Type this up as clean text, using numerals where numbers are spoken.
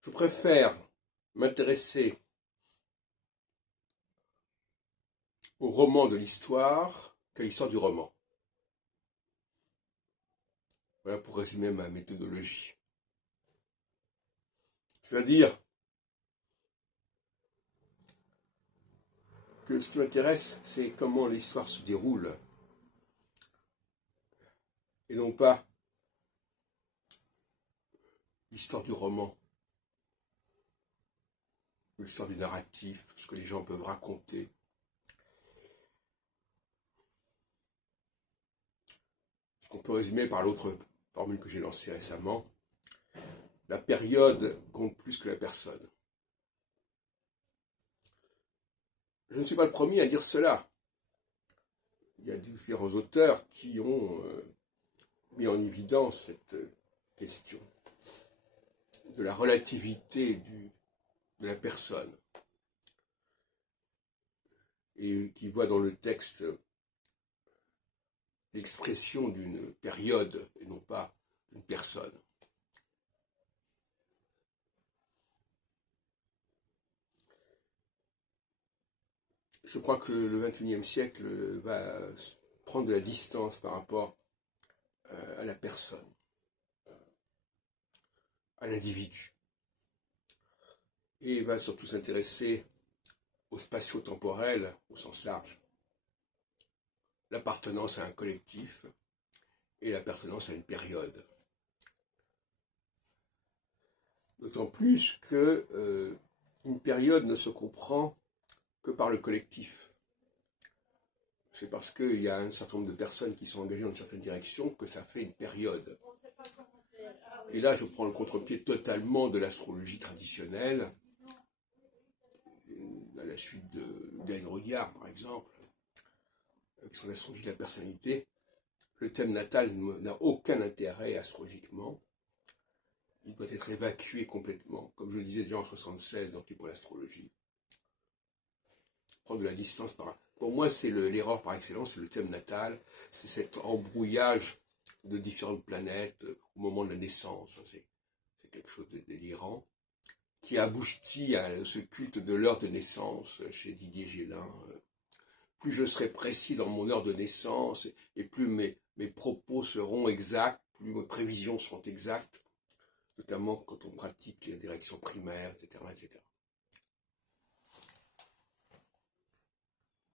Je préfère m'intéresser au roman de l'histoire qu'à l'histoire du roman. Voilà pour résumer ma méthodologie. C'est-à-dire que ce qui m'intéresse, c'est comment l'histoire se déroule, et non pas l'histoire du roman, l'histoire du narratif, ce que les gens peuvent raconter. Ce qu'on peut résumer par l'autre formule que j'ai lancée récemment, la période compte plus que la personne. Je ne suis pas le premier à dire cela. Il y a différents auteurs qui ont mis en évidence cette question de la relativité de la personne et qui voient dans le texte l'expression d'une période et non pas d'une personne. Je crois que le XXIe siècle va prendre de la distance par rapport à la personne, à l'individu, et va surtout s'intéresser au spatio-temporel au sens large, l'appartenance à un collectif et l'appartenance à une période. D'autant plus que une période ne se comprend que par le collectif. C'est parce qu'il y a un certain nombre de personnes qui sont engagées dans une certaine direction que ça fait une période. Et là, je prends le contre-pied totalement de l'astrologie traditionnelle, à la suite d'Ayn Rudhyar, par exemple, avec son astrologie de la personnalité. Le thème natal n'a aucun intérêt astrologiquement. Il doit être évacué complètement, comme je le disais déjà en 1976 dans pour l'astrologie. Prendre de la distance par... Pour moi, c'est l'erreur par excellence, c'est le thème natal, c'est cet embrouillage de différentes planètes au moment de la naissance. C'est quelque chose de délirant, qui aboutit à ce culte de l'heure de naissance chez Didier Gélin. Plus je serai précis dans mon heure de naissance, et plus mes propos seront exacts, plus mes prévisions seront exactes, notamment quand on pratique les directions primaires, etc., etc.